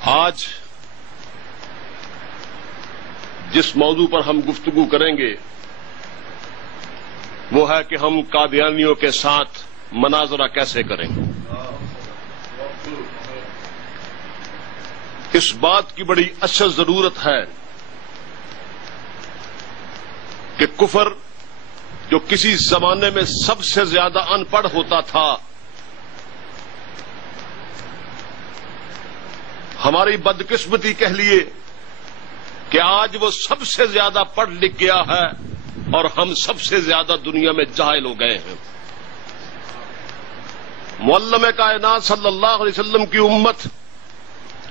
آج جس موضوع پر ہم گفتگو کریں گے وہ ہے کہ ہم قادیانیوں کے ساتھ مناظرہ کیسے کریں. اس بات کی بڑی اشد ضرورت ہے کہ کفر جو کسی زمانے میں سب سے زیادہ ان پڑھ ہوتا تھا، ہماری بدقسمتی کہہ لیے کہ آج وہ سب سے زیادہ پڑھ لکھ گیا ہے اور ہم سب سے زیادہ دنیا میں جاہل ہو گئے ہیں. معلم کائنات صلی اللہ علیہ وسلم کی امت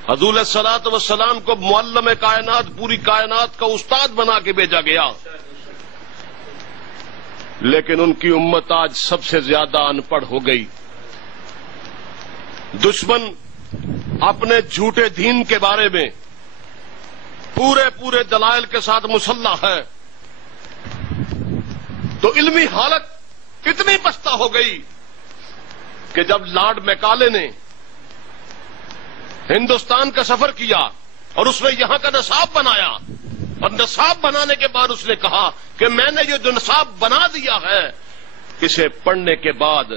حضور صلاۃ والسلام کو معلم کائنات، پوری کائنات کا استاد بنا کے بھیجا گیا، لیکن ان کی امت آج سب سے زیادہ ان پڑھ ہو گئی. دشمن اپنے جھوٹے دین کے بارے میں پورے دلائل کے ساتھ مسلح ہے، تو علمی حالت اتنی پستہ ہو گئی کہ جب لارڈ میکالے نے ہندوستان کا سفر کیا اور اس نے یہاں کا نصاب بنایا، اور نصاب بنانے کے بعد اس نے کہا کہ میں نے یہ جو نصاب بنا دیا ہے اسے پڑھنے کے بعد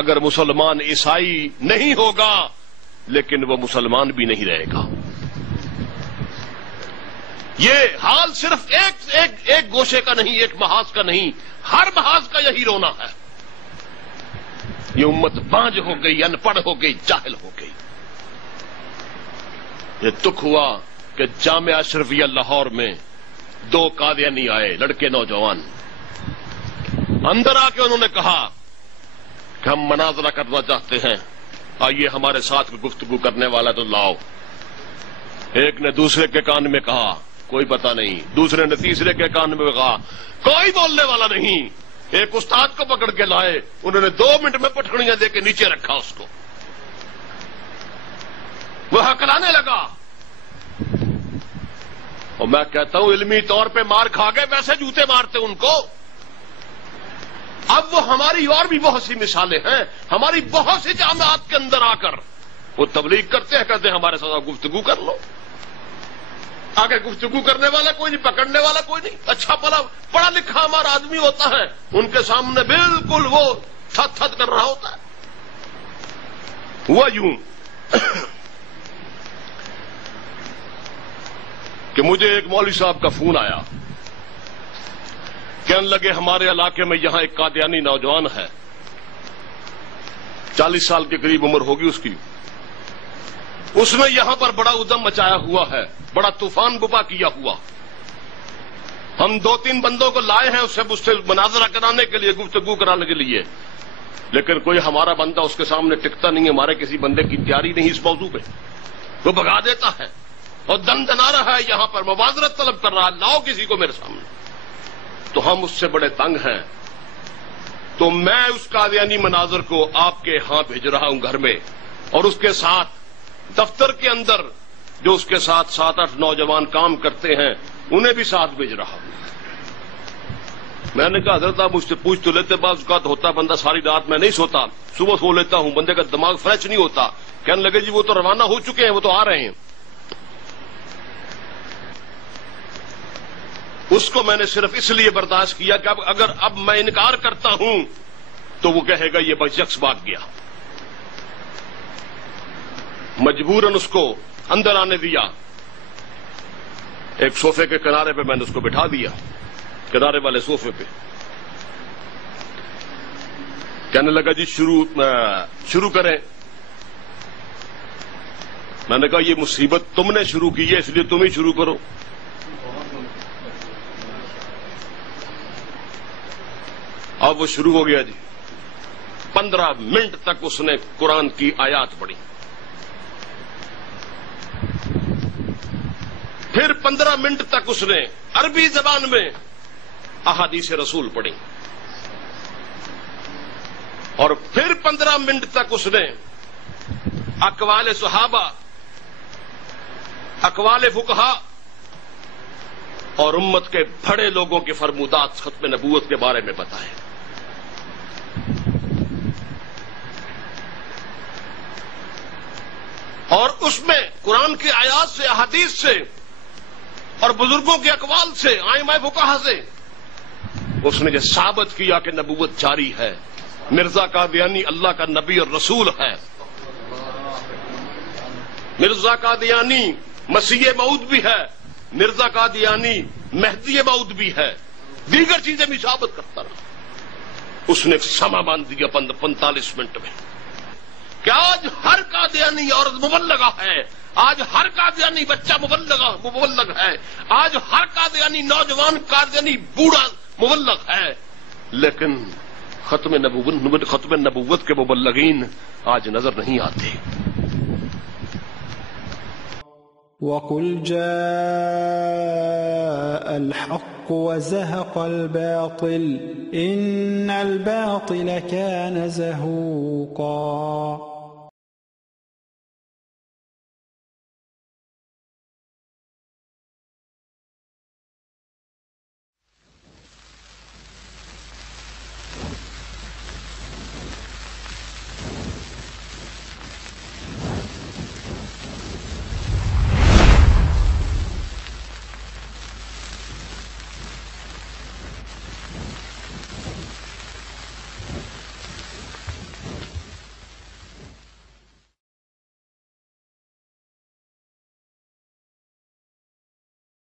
اگر مسلمان عیسائی نہیں ہوگا لیکن وہ مسلمان بھی نہیں رہے گا. یہ حال صرف ایک گوشے کا نہیں، ایک محاذ کا نہیں، ہر محاذ کا یہی رونا ہے. یہ امت بانج ہو گئی، ان پڑھ ہو گئی، جاہل ہو گئی. یہ دکھ ہوا کہ جامعہ اشرفیہ لاہور میں 2 قادیانی آئے، لڑکے نوجوان. اندر آ کے انہوں نے کہا کہ ہم مناظرہ کرنا چاہتے ہیں، آئیے ہمارے ساتھ گفتگو کرنے والا تو لاؤ. ایک نے دوسرے کے کان میں کہا کوئی پتہ نہیں، دوسرے نے تیسرے کے کان میں کہا کوئی بولنے والا نہیں. ایک استاد کو پکڑ کے لائے، انہوں نے 2 منٹ میں پٹھڑیاں دے کے نیچے رکھا اس کو. وہ ہکلانے لگا، اور میں کہتا ہوں علمی طور پہ مار کھا گئے، ویسے جوتے مارتے ان کو. اب وہ ہماری اور بھی بہت سی مثالیں ہیں، ہماری بہت سی جامعات کے اندر آ کر وہ تبلیغ کرتے ہیں، کہتے ہیں ہمارے ساتھ گفتگو کر لو. آگے گفتگو کرنے والا کوئی نہیں، پکڑنے والا کوئی نہیں. اچھا پڑھا لکھا ہمارا آدمی ہوتا ہے، ان کے سامنے بالکل وہ تھت تھت کر رہا ہوتا ہے. ہوا یوں کہ مجھے ایک مولوی صاحب کا فون آیا، کہنے لگے ہمارے علاقے میں یہاں ایک قادیانی نوجوان ہے، 40 سال کے قریب عمر ہوگی اس کی. اس نے یہاں پر بڑا ادم مچایا ہوا ہے، بڑا طوفان بپا کیا ہوا. ہم 2-3 بندوں کو لائے ہیں اس سے مناظرہ کرانے کے لیے، گفتگو کرانے کے لیے، لیکن کوئی ہمارا بندہ اس کے سامنے ٹکتا نہیں ہے. ہمارے کسی بندے کی تیاری نہیں اس موضوع پہ، وہ بھگا دیتا ہے اور دن دنا رہا ہے، یہاں پر مبازرت طلب کر رہا ہے، لاؤ کسی کو میرے سامنے. تو ہم اس سے بڑے تنگ ہیں. تو میں اس قادیانی مناظر کو آپ کے ہاں بھیج رہا ہوں گھر میں، اور اس کے ساتھ دفتر کے اندر جو اس کے ساتھ 7-8 نوجوان کام کرتے ہیں انہیں بھی ساتھ بھیج رہا ہوں. میں نے کہا حضرت آپ مجھ سے پوچھ تو لیتے، بعض اوقات ہوتا بندہ ساری رات میں نہیں سوتا، صبح سو لیتا ہوں، بندے کا دماغ فریش نہیں ہوتا. کہنے لگے جی وہ تو روانہ ہو چکے ہیں، وہ تو آ رہے ہیں. اس کو میں نے صرف اس لیے برداشت کیا کہ اگر اب میں انکار کرتا ہوں تو وہ کہے گا یہ بشخص بھاگ گیا. مجبوراً اس کو اندر آنے دیا. ایک صوفے کے کنارے پہ میں نے اس کو بٹھا دیا، کنارے والے صوفے پہ. کہنے لگا جی شروع کریں. میں نے کہا یہ مصیبت تم نے شروع کی ہے اس لیے تم ہی شروع کرو. اب وہ شروع ہو گیا جی. 15 منٹ تک اس نے قرآن کی آیات پڑھی، پھر 15 منٹ تک اس نے عربی زبان میں احادیث رسول پڑھی، اور پھر 15 منٹ تک اس نے اقوال صحابہ، اقوال فقہا اور امت کے بڑے لوگوں کے فرمودات ختم نبوت کے بارے میں بتائے. اور اس میں قرآن کی آیات سے، احادیث سے اور بزرگوں کے اقوال سے، ائمہ فقہا سے اس نے یہ ثابت کیا کہ نبوت جاری ہے، مرزا قادیانی اللہ کا نبی اور رسول ہے، مرزا قادیانی مسیح موعود بھی ہے، مرزا قادیانی مہدی موعود بھی ہے، دیگر چیزیں بھی ثابت کرتا رہا۔ اس نے ایک سما باندھ دیا 45 منٹ میں کہ آج ہر قادیانی عورت مبلغہ ہے، آج ہر قادیانی بچہ مبلغ ہے، آج ہر قادیانی نوجوان قادیانی بوڑھا مبلغ ہے، لیکن ختم نبوت کے مبلغین آج نظر نہیں آتے۔ وَقُلْ جَاءَ الْحَقُّ وَزَهَقَ الْبَاطِلُ إِنَّ الْبَاطِلَ كَانَ زَهُوقًا۔